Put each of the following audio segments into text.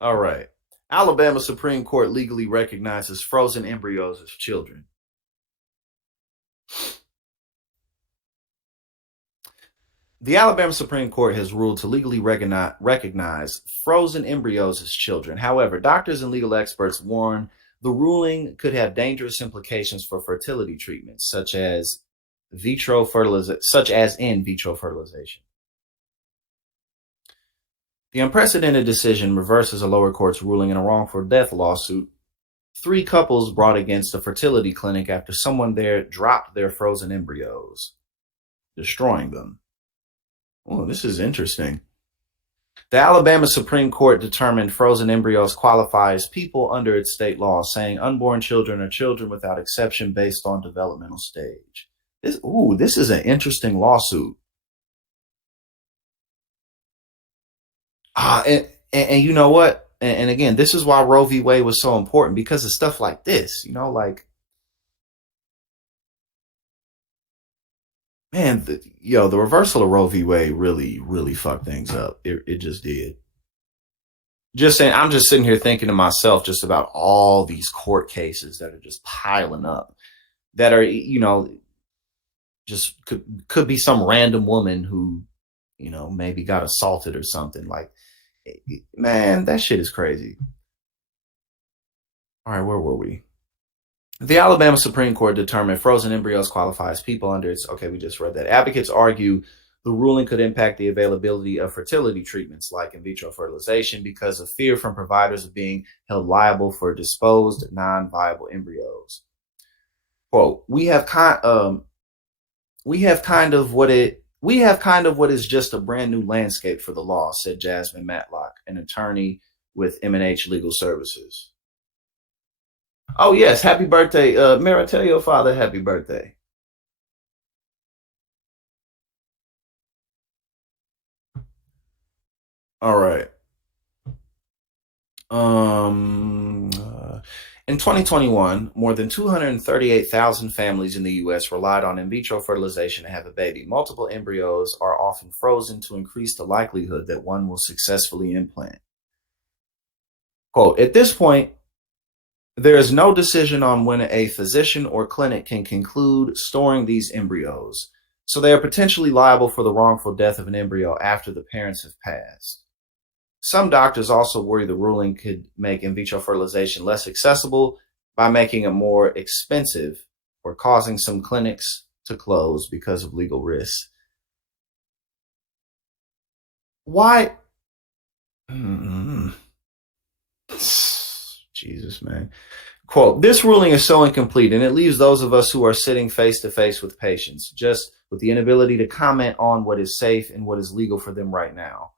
All right. Alabama Supreme Court legally recognizes frozen embryos as children. The Alabama Supreme Court has ruled to legally recognize frozen embryos as children. However, doctors and legal experts warn the ruling could have dangerous implications for fertility treatments, such as in vitro fertilization. The unprecedented decision reverses a lower court's ruling in a wrongful death lawsuit. Three couples brought against a fertility clinic after someone there dropped their frozen embryos, destroying them. Oh, this is interesting. The Alabama Supreme Court determined frozen embryos qualify as people under its state law, saying unborn children are children without exception based on developmental stage. This is an interesting lawsuit. And you know what? And again, this is why Roe v. Wade was so important, because of stuff like this. Like, man, the reversal of Roe v. Wade really, really fucked things up. It just did. Just saying, I'm just sitting here thinking to myself just about all these court cases that are just piling up, that are, just could be some random woman who, maybe got assaulted or something. Like, man, that shit is crazy. All right, where were we? The Alabama Supreme Court determined frozen embryos qualify as people under its. Okay, we just read that. Advocates argue the ruling could impact the availability of fertility treatments like in vitro fertilization because of fear from providers of being held liable for disposed non-viable embryos. Quote: we have kind of what is just a brand new landscape for the law, said Jasmine Matlock, an attorney with M&H Legal Services. Oh yes, happy birthday, Mara. Tell your father happy birthday. All right. Um, uh, in 2021, more than 238,000 families in the U.S. relied on in vitro fertilization to have a baby. Multiple embryos are often frozen to increase the likelihood that one will successfully implant. Quote: at this point, there is no decision on when a physician or clinic can conclude storing these embryos, so they are potentially liable for the wrongful death of an embryo after the parents have passed. Some doctors also worry the ruling could make in vitro fertilization less accessible by making it more expensive or causing some clinics to close because of legal risks. Why? Jesus, man. Quote: this ruling is so incomplete, and it leaves those of us who are sitting face to face with patients just with the inability to comment on what is safe and what is legal for them right now.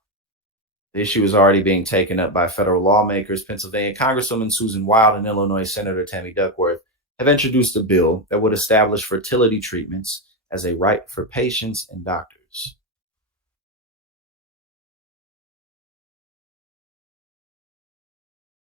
The issue is already being taken up by federal lawmakers. Pennsylvania Congresswoman Susan Wild and Illinois Senator Tammy Duckworth have introduced a bill that would establish fertility treatments as a right for patients and doctors.